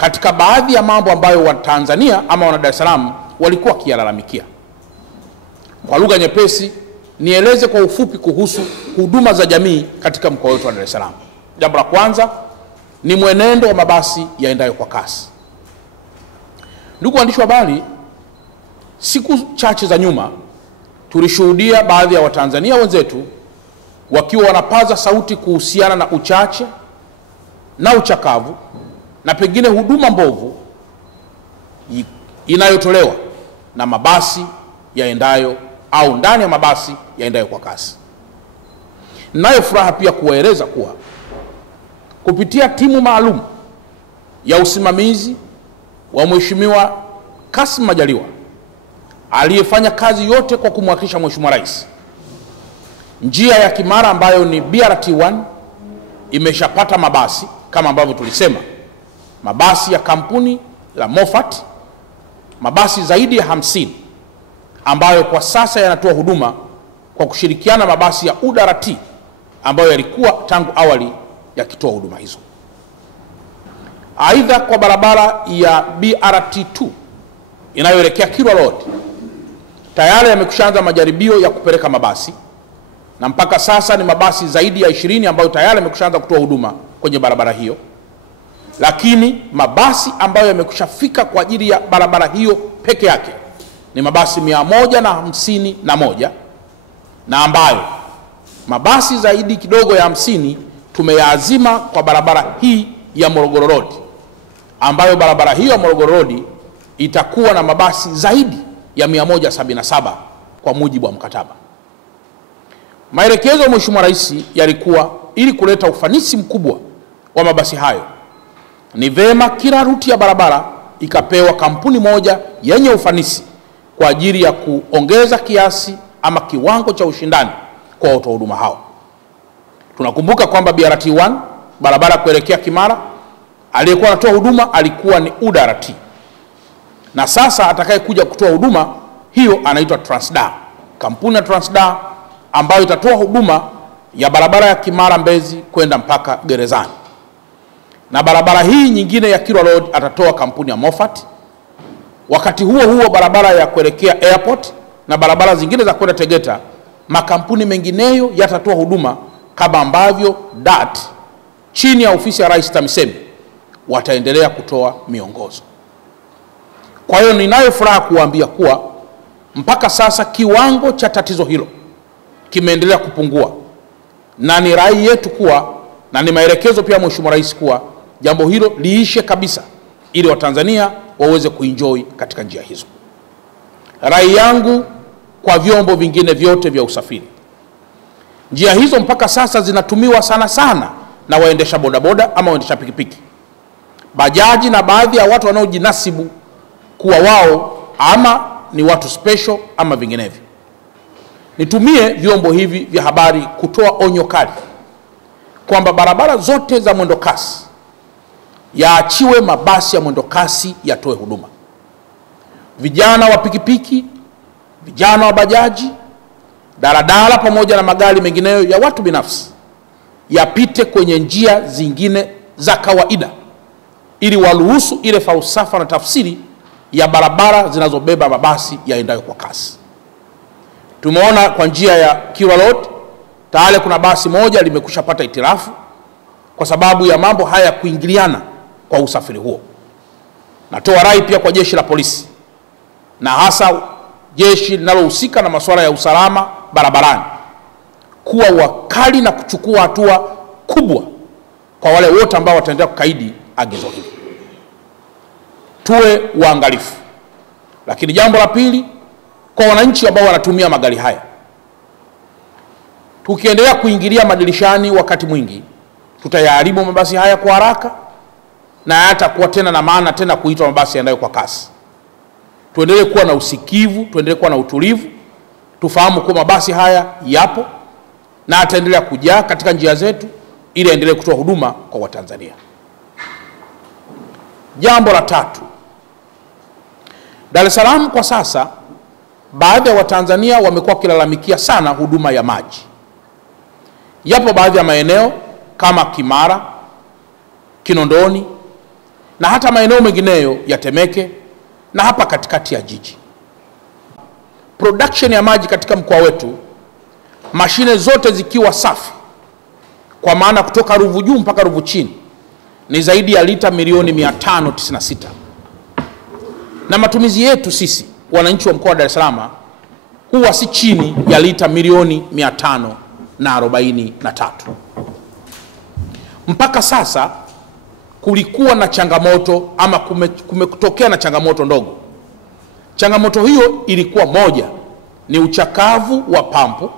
katika baadhi ya mambo ambayo Watanzania ama wana Dar es Salaam walikuwa wakiyalalamikia. Kwa lugha nyepesi, nieleze kwa ufupi kuhusu huduma za jamii katika mkoa wetu wa Dar es Salaam. Jambo la kwanza ni mwenendo wa mabasi yaendayo kwa kasi. Ndugu waandishi wa habari, siku chache za nyuma tulishuhudia baadhi ya Watanzania wenzetu wakiwa wanapaza sauti kuhusiana na uchache na uchakavu na pengine huduma mbovu inayotolewa na mabasi yaendayo au ndani ya mabasi yaendayo kwa kasi. Ninayo furaha pia kuwaeleza kuwa kupitia timu maalum ya usimamizi wa Mheshimiwa Kassim Majaliwa aliyefanya kazi yote kwa kumwakilisha Mheshimiwa Rais, njia ya Kimara ambayo ni BRT1 imeshapata mabasi kama ambavyo tulisema, mabasi ya kampuni la Moffat, mabasi zaidi ya 50 ambayo kwa sasa yanatoa huduma kwa kushirikiana mabasi ya UDART ambayo yalikuwa tangu awali yakitoa huduma hizo. Aidha, kwa barabara ya BRT2 inayoelekea Kilwa Road tayari yamekushaanza majaribio ya kupeleka mabasi, na mpaka sasa ni mabasi zaidi ya 20 ambayo tayari yamekushaanza kutoa huduma kwenye barabara hiyo. Lakini mabasi ambayo yamekushafika kwa ajili ya barabara hiyo peke yake ni mabasi 151, na ambayo mabasi zaidi kidogo ya 50 tumeyaazima kwa barabara hii ya Morogoro Road, ambayo barabara hiyo ya Morogoro Road itakuwa na mabasi zaidi ya 177 kwa mujibu wa mkataba. Maelekezo ya Mheshimiwa Rais yalikuwa ili kuleta ufanisi mkubwa wa mabasi hayo, ni vema kila ruti ya barabara ikapewa kampuni moja yenye ufanisi kwa ajili ya kuongeza kiasi ama kiwango cha ushindani kwa watoa huduma hao. Tunakumbuka kwamba BRT1 barabara kuelekea Kimara aliyekuwa anatoa huduma alikuwa ni UDART, na sasa atakayekuja kutoa huduma hiyo anaitwa Transda, kampuni ya Transda ambayo itatoa huduma ya barabara ya Kimara Mbezi kwenda mpaka Gerezani, na barabara hii nyingine ya Kilwa Road atatoa kampuni ya Moffat. Wakati huo huo barabara ya kuelekea airport na barabara zingine za kwenda Tegeta, makampuni mengineyo yatatoa huduma kama ambavyo DART chini ya ofisi ya Rais TAMISEMI wataendelea kutoa miongozo. Kwa hiyo ninayo furaha kuambia kuwa mpaka sasa kiwango cha tatizo hilo kimeendelea kupungua, na ni rai yetu kuwa, na ni maelekezo pia Mheshimiwa Rais kuwa jambo hilo liishe kabisa ili Watanzania waweze kuenjoy katika njia hizo. Rai yangu kwa vyombo vingine vyote vya usafiri, njia hizo mpaka sasa zinatumiwa sana na waendesha bodaboda ama waendesha pikipiki, bajaji na baadhi ya watu wanaojinasibu kuwa wao ama ni watu special ama vinginevyo. Nitumie vyombo hivi vya habari kutoa onyo kali kwamba barabara zote za mwendo kasi yaachiwe mabasi ya mwendo kasi yatoe huduma. Vijana wa pikipiki, vijana wa bajaji, daladala pamoja na magari mengineyo ya watu binafsi yapite kwenye njia zingine za kawaida ili waruhusu ile falsafa na tafsiri ya barabara zinazobeba mabasi yaendayo kwa kasi. Tumeona kwa njia ya Kilwa Road tayari kuna basi moja limekushapata itirafu kwa sababu ya mambo haya kuingiliana kwa usafiri huo. Natoa rai pia kwa jeshi la polisi na hasa jeshi linalohusika na masuala ya usalama barabarani kuwa wakali na kuchukua hatua kubwa kwa wale wote ambao wataendelea kukaidi agizo hili. Tuwe waangalifu. Lakini jambo la pili, kwa wananchi ambao wanatumia magari haya, tukiendelea kuingilia madirishani wakati mwingi tutayaharibu mabasi haya kwa haraka na hayatakuwa tena na maana tena kuitwa mabasi yaendayo kwa kasi. Tuendelee kuwa na usikivu, tuendelee kuwa na utulivu, tufahamu kwa mabasi haya yapo na ataendelea kujaa katika njia zetu ili aendelee kutoa huduma kwa Watanzania. Jambo la tatu, Dar es Salaam kwa sasa baadhi ya Watanzania wamekuwa wakilalamikia sana huduma ya maji. Yapo baadhi ya maeneo kama Kimara, Kinondoni, na hata maeneo mengineyo ya Temeke na hapa katikati ya jiji. Production ya maji katika mkoa wetu, mashine zote zikiwa safi, kwa maana kutoka Ruvu juu mpaka Ruvu chini, ni zaidi ya lita milioni 596. Na matumizi yetu sisi wananchi wa mkoa wa Dar es Salaam huwa si chini ya lita milioni 543. Mpaka sasa kulikuwa na changamoto ama kumetokea na changamoto ndogo. Changamoto hiyo ilikuwa moja, ni uchakavu wa pampu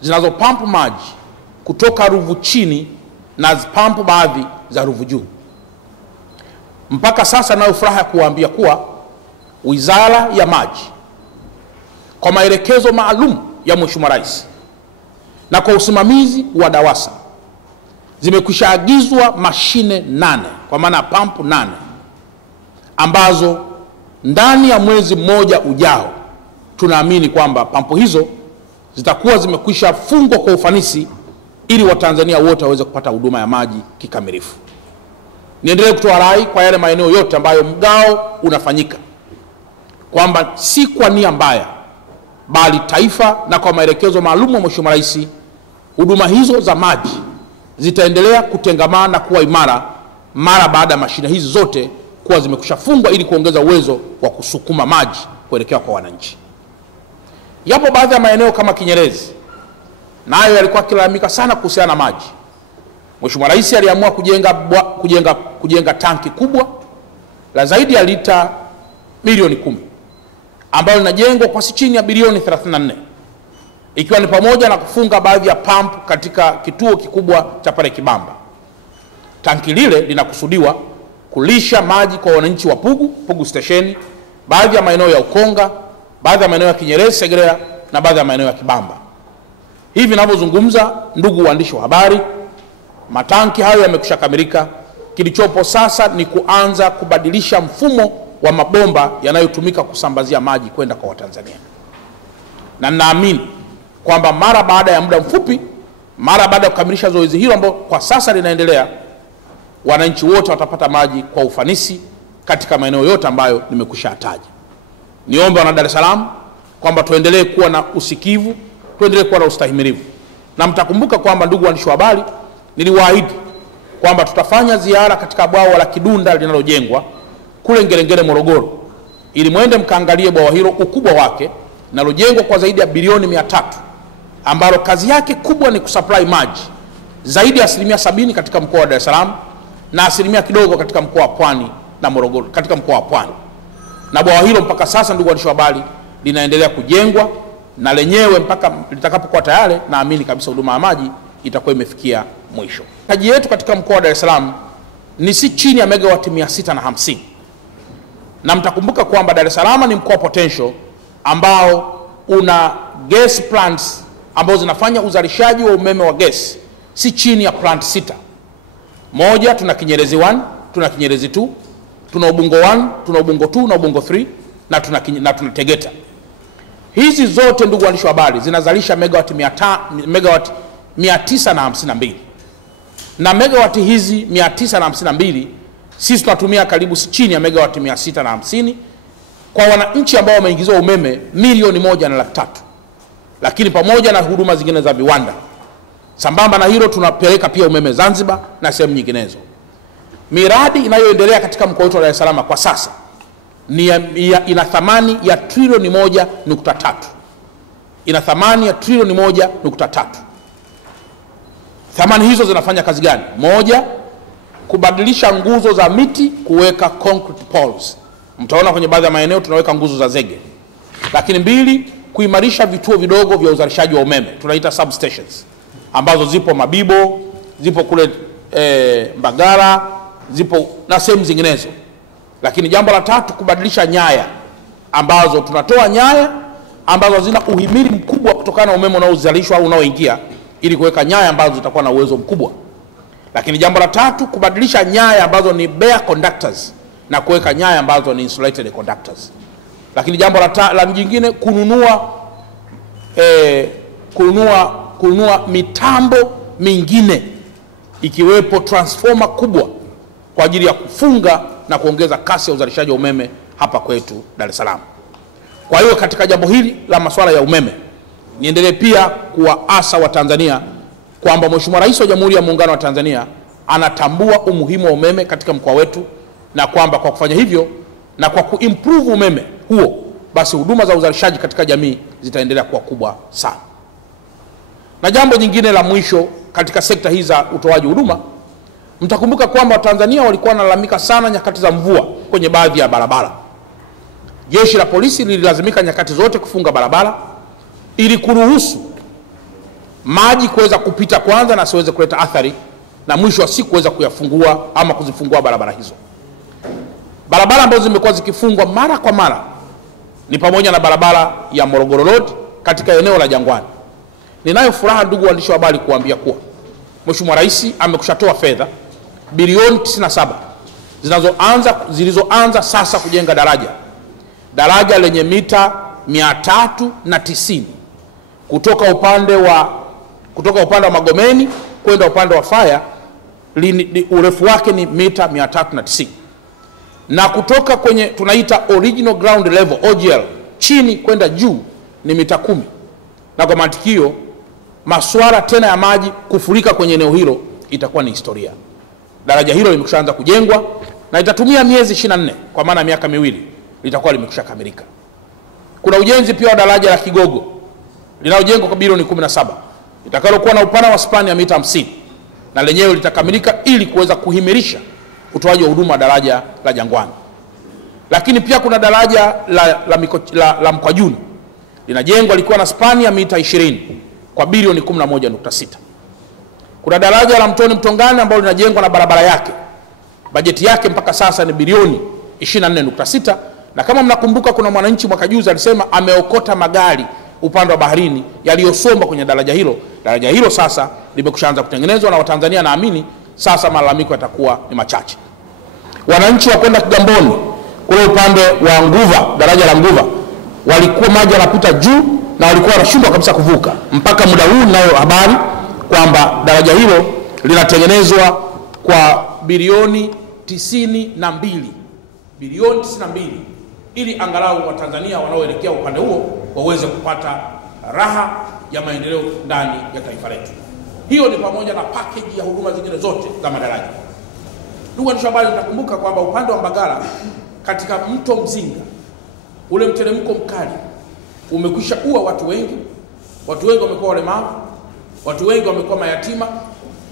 zinazopampu maji kutoka Ruvu chini na pampu baadhi za Ruvu juu. Mpaka sasa nayo furaha ya kuwaambia kuwa Wizara ya Maji kwa maelekezo maalum ya Mheshimiwa Rais na kwa usimamizi wa DAWASA zimekwisha agizwa mashine 8, kwa maana pampu 8, ambazo ndani ya mwezi mmoja ujao tunaamini kwamba pampu hizo zitakuwa zimekwisha fungwa kwa ufanisi ili Watanzania wote waweze kupata huduma ya maji kikamilifu. Niendelee kutoa rai kwa yale maeneo yote ambayo mgao unafanyika kwamba si kwa nia mbaya, bali taifa na kwa maelekezo maalum ya Mheshimiwa Rais, huduma hizo za maji zitaendelea kutengamana kuwa imara mara baada ya mashine hizi zote kuwa zimekushafungwa ili kuongeza uwezo wa kusukuma maji kuelekea kwa wananchi. Yapo baadhi ya maeneo kama Kinyerezi, nayo yalikuwa kilalamika sana kuhusiana na maji. Mheshimiwa Rais aliamua kujenga tanki kubwa la zaidi ya lita milioni 10 ambalo linajengwa kwa si chini ya bilioni 34, ikiwa ni pamoja na kufunga baadhi ya pampu katika kituo kikubwa cha pale Kibamba. Tanki lile linakusudiwa kulisha maji kwa wananchi wa Pugu Station, baadhi ya maeneo ya Ukonga, baadhi ya maeneo ya Kinyerezi Segerea na baadhi ya maeneo ya Kibamba. Hivi ninavyozungumza, ndugu waandishi wa habari, matanki hayo yamekushakamilika. Kilichopo sasa ni kuanza kubadilisha mfumo wa mabomba yanayotumika kusambazia maji kwenda kwa Watanzania. Na naamini kwamba mara baada ya muda mfupi, mara baada ya kukamilisha zoezi hilo ambalo kwa sasa linaendelea, wananchi wote watapata maji kwa ufanisi katika maeneo yote ambayo nimekushataja. Niombe wana Dar es Salaam kwamba tuendelee kuwa na usikivu, tuendelee kuwa na ustahimilivu. Na mtakumbuka kwamba, ndugu waandishi wa habari, niliwaahidi kwamba tutafanya ziara katika bwawa la Kidunda linalojengwa kule Ngerengere Morogoro, ili mwende mkaangalie bwawa hilo ukubwa wake, linalojengwa kwa zaidi ya bilioni 300, ambalo kazi yake kubwa ni kusupply maji zaidi ya 70% katika mkoa wa Dar es Salaam na 10% kidogo katika mkoa wa Pwani na Morogoro, katika mkoa wa Pwani. Na bwawa hilo mpaka sasa, ndugu waandishi wa habari, linaendelea kujengwa, na lenyewe mpaka litakapokuwa tayari, naamini kabisa huduma ya maji itakuwa imefikia mwisho. Haji yetu katika mkoa wa Dar es Salaam ni si chini ya megawati 650. Na mtakumbuka kwamba Dar es Salaam ni mkoa potential ambao una gas plants ambazo zinafanya uzalishaji wa umeme wa gas si chini ya plant 6. Moja, tuna Kinyerezi 1, tuna Kinyerezi 2, tuna Ubungo 1, tuna Ubungo 2 na Ubungo 3, na tuna Tegeta. Hizi zote, ndugu waandishi wa habari, zinazalisha megawati 952. Na megawati hizi 952 sisi tunatumia karibu chini ya megawati 650 kwa wananchi ambao wameingizwa umeme milioni 1.3. Lakini pamoja na huduma zingine za viwanda, sambamba na hilo tunapeleka pia umeme Zanzibar na sehemu nyinginezo. Miradi inayoendelea katika mkoa wetu wa Dar es Salaam kwa sasa ina thamani ya trilioni 1.3. Ina thamani ya trilioni 1.3. Thamani hizo zinafanya kazi gani? Moja, kubadilisha nguzo za miti kuweka concrete poles. Mtaona kwenye baadhi ya maeneo tunaweka nguzo za zege. Lakini mbili, kuimarisha vituo vidogo vya uzalishaji wa umeme, tunaita substations, ambazo zipo Mabibo, zipo kule Mbagala, zipo na sehemu zinginezo. Lakini jambo la tatu, kubadilisha nyaya, ambazo tunatoa nyaya ambazo zina uhimili mkubwa kutokana na umeme unaozalishwa au unaoingia, ili kuweka nyaya ambazo zitakuwa na uwezo mkubwa. Lakini jambo la tatu, kubadilisha nyaya ambazo ni bare conductors na kuweka nyaya ambazo ni insulated conductors. Lakini jambo la jingine, kununua mitambo mingine, ikiwepo transformer kubwa kwa ajili ya kufunga na kuongeza kasi ya uzalishaji wa umeme hapa kwetu Dar es Salaam. Kwa hiyo katika jambo hili la masuala ya umeme, niendelee pia kuwaasa wa Tanzania kwamba Mheshimiwa Rais wa Jamhuri ya Muungano wa Tanzania anatambua umuhimu wa umeme katika mkoa wetu, na kwamba kwa kufanya hivyo na kwa kuimprove umeme huo, basi huduma za uzalishaji katika jamii zitaendelea kuwa kubwa sana. Na jambo jingine la mwisho katika sekta hizi za utoaji huduma, mtakumbuka kwamba Watanzania walikuwa wanalalamika sana nyakati za mvua kwenye baadhi ya barabara. Jeshi la polisi lililazimika nyakati zote kufunga barabara ili kuruhusu maji kuweza kupita kwanza na siweze kuleta athari, na mwisho wa siku kuweza kuyafungua ama kuzifungua barabara hizo. Barabara ambazo zimekuwa zikifungwa mara kwa mara ni pamoja na barabara ya Morogoro Road katika eneo la Jangwani. Ninayo furaha ndugu waandishi wa habari kuambia kuwa Mheshimiwa Rais amekushatoa fedha bilioni 97 zilizoanza sasa kujenga daraja lenye mita 390 kutoka upande wa Magomeni kwenda upande wa Faya. Urefu wake ni mita 390, na kutoka kwenye tunaita original ground level OGL chini kwenda juu ni mita 10. Na kwa mantikio masuala tena ya maji kufurika kwenye eneo hilo itakuwa ni historia. Daraja hilo limekwishaanza kujengwa na itatumia miezi 24, kwa maana miaka miwili litakuwa limekwishakamilika. Kuna ujenzi pia wa daraja la Kigogo linalojengwa kwa bilioni 17 litakalokuwa na upana wa spani ya mita 50, na lenyewe litakamilika ili kuweza kuhimilisha utoaji wa huduma daraja la Jangwani. Lakini pia kuna daraja la Mkwajuni linajengwa likiwa na spani ya mita 20 kwa bilioni 11.6. Kuna daraja la Mtoni Mtongani ambalo linajengwa na barabara yake, bajeti yake mpaka sasa ni bilioni 24.6. Na kama mnakumbuka, kuna mwananchi mwaka juzi alisema ameokota magari upande wa baharini yaliyosomba kwenye daraja hilo. Daraja hilo sasa limekwishaanza kutengenezwa na Watanzania naamini sasa malalamiko yatakuwa ni machache. Wananchi wa kwenda Kigamboni kule upande wa Nguva, daraja la Nguva, walikuwa maji yanapita juu na walikuwa wanashindwa kabisa kuvuka. Mpaka muda huu ninayo habari kwamba daraja hilo linatengenezwa kwa bilioni 92, ili angalau Watanzania wanaoelekea upande huo waweze kupata raha ya maendeleo ndani ya taifa letu. Hiyo ni pamoja na package ya huduma zingine zote za madaraja. Ndugu waandishi wa habari, mtakumbuka kwamba upande wa Mbagala katika mto Mzinga, ule mteremko mkali umekwisha kuwa watu wengi wamekuwa walemavu, watu wengi wamekuwa mayatima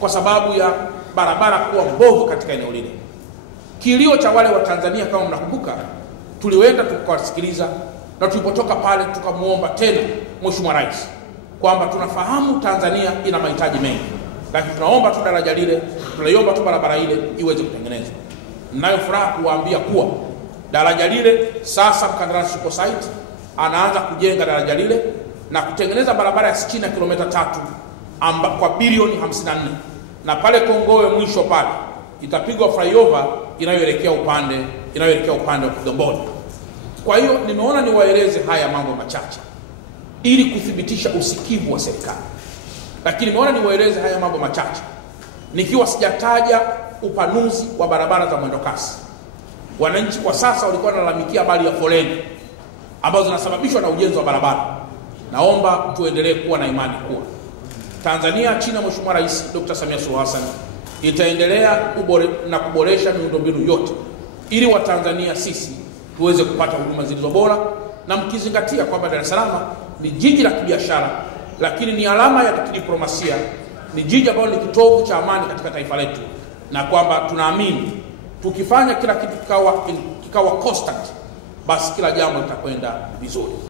kwa sababu ya barabara kuwa mbovu katika eneo lile. Kilio cha wale wa Tanzania, kama mnakumbuka, tuliwenda tukawasikiliza, na tulipotoka pale tukamuomba tena Mheshimiwa Rais kwamba tunafahamu Tanzania ina mahitaji mengi, lakini tunaomba tu daraja lile, tunaiomba tu barabara ile iweze kutengenezwa. Ninayo furaha kuwaambia kuwa daraja lile sasa mkandarasi yuko site, anaanza kujenga daraja lile na kutengeneza barabara ya 60 kilomita 3 kwa bilioni 54, na pale Kongowe mwisho pale itapigwa flyover inayoelekea upande wa Kigamboni. Kwa hiyo nimeona niwaeleze haya mambo machache ili kuthibitisha usikivu wa serikali, lakini nimeona niwaeleze haya mambo machache nikiwa sijataja upanuzi wa barabara za mwendo kasi. Wananchi kwa sasa walikuwa wanalalamikia habari ya foleni ambazo zinasababishwa na ujenzi wa barabara. Naomba tuendelee kuwa na imani kuwa Tanzania chini ya Mheshimiwa Rais Dr. Samia Suluhu Hassan itaendelea kuboresha miundombinu yote ili Watanzania sisi tuweze kupata huduma zilizo bora, na mkizingatia kwamba Dar es Salaam ni jiji la kibiashara, lakini ni alama ya kidiplomasia, ni jiji ambalo ni kitovu cha amani katika taifa letu, na kwamba tunaamini tukifanya kila kitu kikawa constant, basi kila jambo litakwenda vizuri.